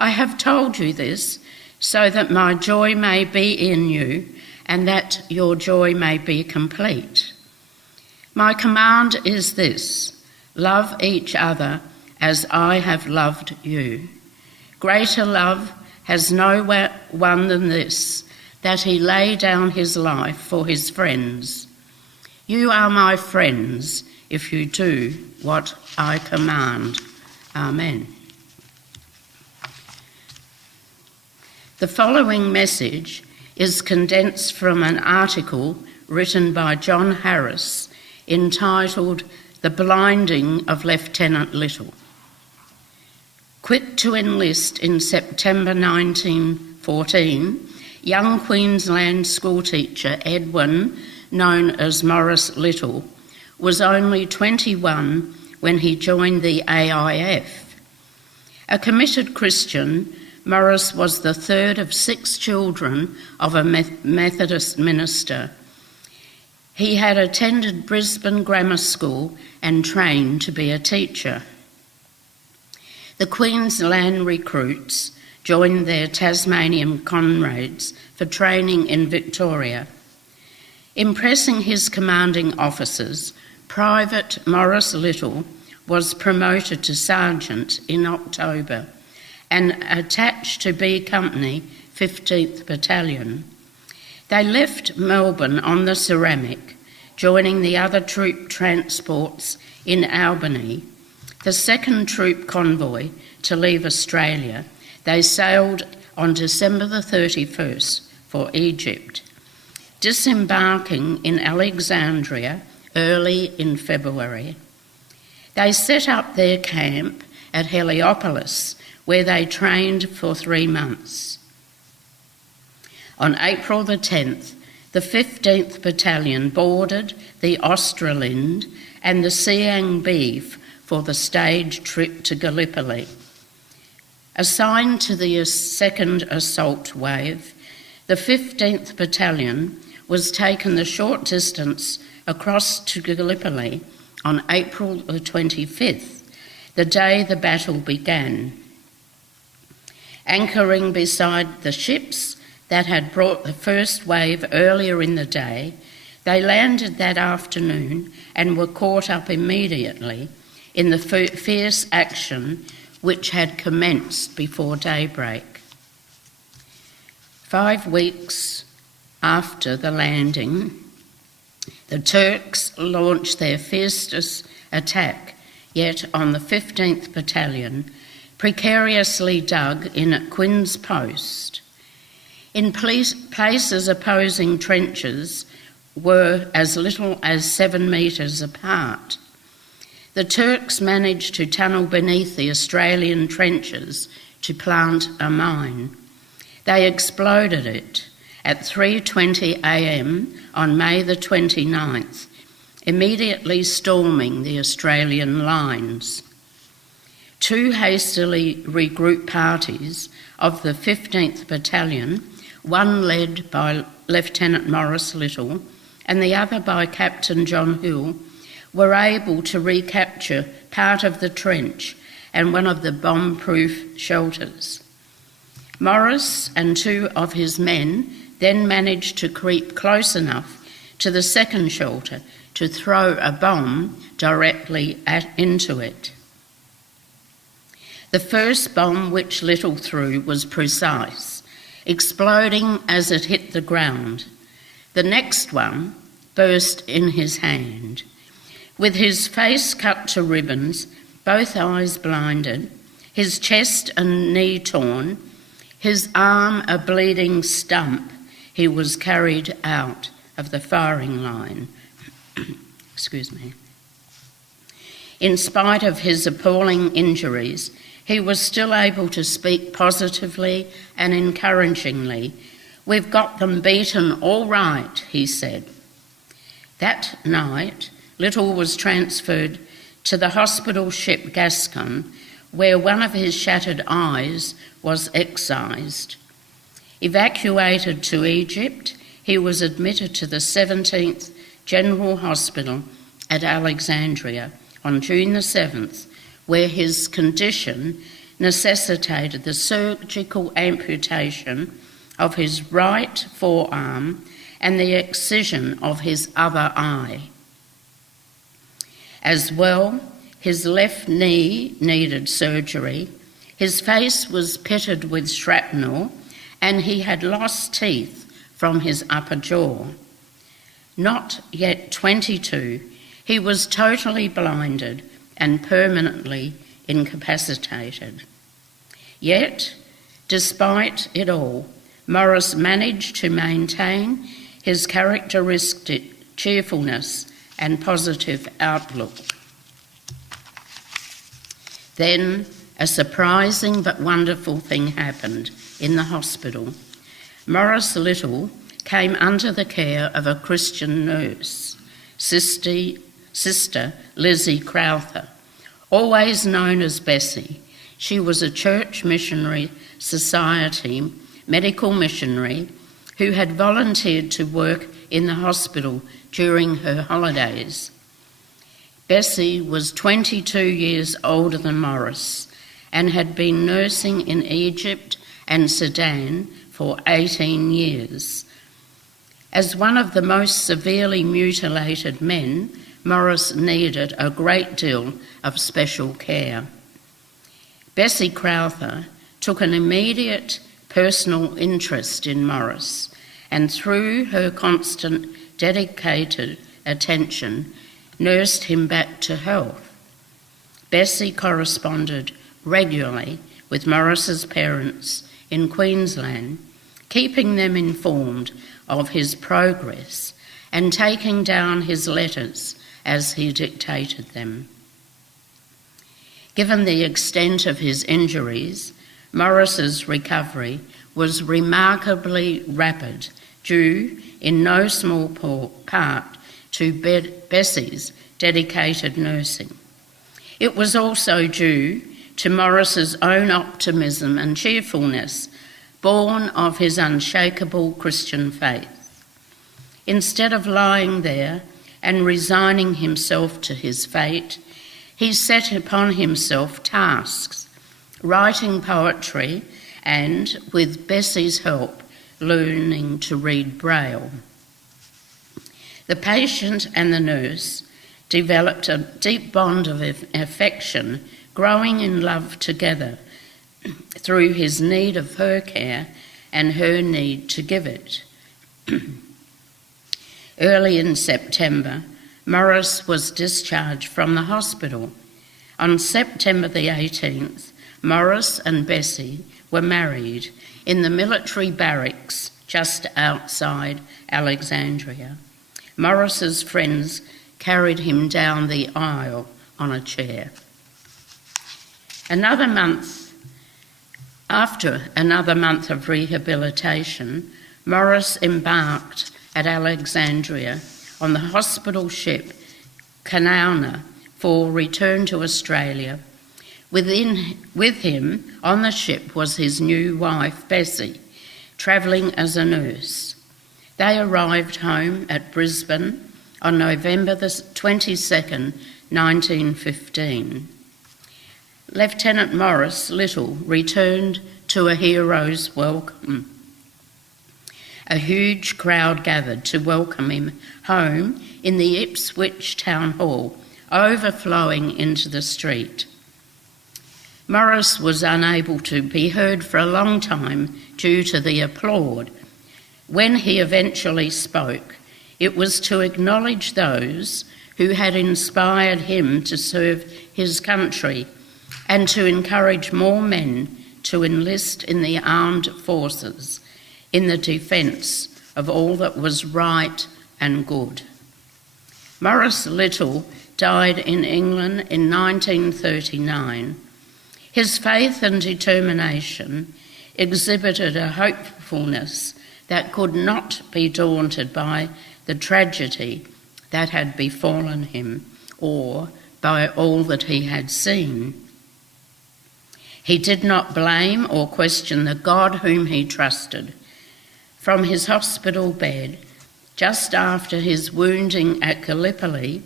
I have told you this so that my joy may be in you and that your joy may be complete. My command is this: love each other as I have loved you. Greater love has no one than this, that he lay down his life for his friends. You are my friends if you do what I command. Amen. The following message is condensed from an article written by John Harris entitled "The Blinding of Lieutenant Little." Quick to enlist in September 1914, young Queensland schoolteacher Edwin, known as Maurice Little, was only 21 when he joined the AIF. A committed Christian, Maurice was the third of 6 children of a Methodist minister. He had attended Brisbane Grammar School and trained to be a teacher. The Queensland recruits joined their Tasmanian comrades for training in Victoria. Impressing his commanding officers, Private Maurice Little was promoted to sergeant in October and attached to B Company, 15th Battalion. They left Melbourne on the Ceramic, joining the other troop transports in Albany. The second troop convoy to leave Australia, they sailed on December the 31st for Egypt, disembarking in Alexandria early in February. They set up their camp at Heliopolis, where they trained for 3 months. On April the 10th, the 15th Battalion boarded the Australind and the Siang Beef for the stage trip to Gallipoli. Assigned to the second assault wave, the 15th Battalion was taken the short distance across to Gallipoli on April the 25th, the day the battle began. Anchoring beside the ships that had brought the first wave earlier in the day, they landed that afternoon and were caught up immediately in the fierce action which had commenced before daybreak. 5 weeks after the landing, the Turks launched their fiercest attack, yet on the 15th Battalion, precariously dug in at Quinn's Post. In places opposing trenches were as little as 7 metres apart. The Turks managed to tunnel beneath the Australian trenches to plant a mine. They exploded it at 3:20 a.m. on May the 29th, immediately storming the Australian lines. 2 hastily regrouped parties of the 15th Battalion, one led by Lieutenant Maurice Little and the other by Captain John Hill, were able to recapture part of the trench and one of the bomb-proof shelters. Maurice and 2 of his men then managed to creep close enough to the second shelter to throw a bomb directly into it. The first bomb which Little threw was precise, exploding as it hit the ground. The next one burst in his hand. With his face cut to ribbons, both eyes blinded, his chest and knee torn, his arm a bleeding stump, he was carried out of the firing line. Excuse me. In spite of his appalling injuries, he was still able to speak positively and encouragingly. "We've got them beaten all right," he said. That night, Little was transferred to the hospital ship Gascon, where one of his shattered eyes was excised. Evacuated to Egypt, he was admitted to the 17th General Hospital at Alexandria on June the 7th, where his condition necessitated the surgical amputation of his right forearm and the excision of his other eye. As well, his left knee needed surgery, his face was pitted with shrapnel, and he had lost teeth from his upper jaw. Not yet 22, he was totally blinded and permanently incapacitated. Yet, despite it all, Morris managed to maintain his characteristic cheerfulness and positive outlook. Then a surprising but wonderful thing happened in the hospital. Morris Little came under the care of a Christian nurse, Sister Lizzie Crowther, always known as Bessie. She was a Church Missionary Society medical missionary who had volunteered to work in the hospital during her holidays. Bessie was 22 years older than Morris and had been nursing in Egypt and Sudan for 18 years. As one of the most severely mutilated men, Morris needed a great deal of special care. Bessie Crowther took an immediate personal interest in Morris, and through her constant, dedicated attention, nursed him back to health. Bessie corresponded regularly with Morris's parents in Queensland, keeping them informed of his progress and taking down his letters as he dictated them. Given the extent of his injuries, Morris's recovery was remarkably rapid, due in no small part to Bessie's dedicated nursing. It was also due to Morris's own optimism and cheerfulness, born of his unshakable Christian faith. Instead of lying there and resigning himself to his fate, he set upon himself tasks, writing poetry and, with Bessie's help, learning to read Braille. The patient and the nurse developed a deep bond of affection, growing in love together through his need of her care and her need to give it. Early in September, Morris was discharged from the hospital. On September the 18th, Morris and Bessie were married in the military barracks just outside Alexandria. Morris's friends carried him down the aisle on a chair. After another month of rehabilitation, Morris embarked at Alexandria on the hospital ship Canauna for return to Australia. With him on the ship was his new wife, Bessie, travelling as a nurse. They arrived home at Brisbane on November the 22nd, 1915. Lieutenant Morris Little returned to a hero's welcome. A huge crowd gathered to welcome him home in the Ipswich Town Hall, overflowing into the street. Morris was unable to be heard for a long time due to the applaud. When he eventually spoke, it was to acknowledge those who had inspired him to serve his country and to encourage more men to enlist in the armed forces in the defence of all that was right and good. Morris Little died in England in 1939. His faith and determination exhibited a hopefulness that could not be daunted by the tragedy that had befallen him or by all that he had seen. He did not blame or question the God whom he trusted. From his hospital bed, just after his wounding at Gallipoli,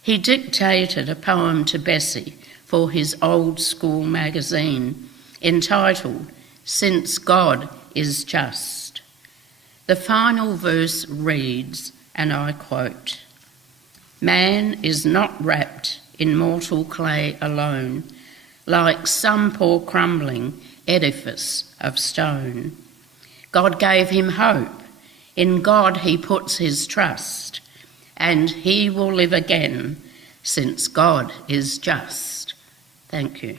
he dictated a poem to Bessie for his old school magazine, entitled, "Since God is Just." The final verse reads, and I quote, "Man is not wrapped in mortal clay alone, like some poor crumbling edifice of stone. God gave him hope. In God he puts his trust, and he will live again, since God is just." Thank you.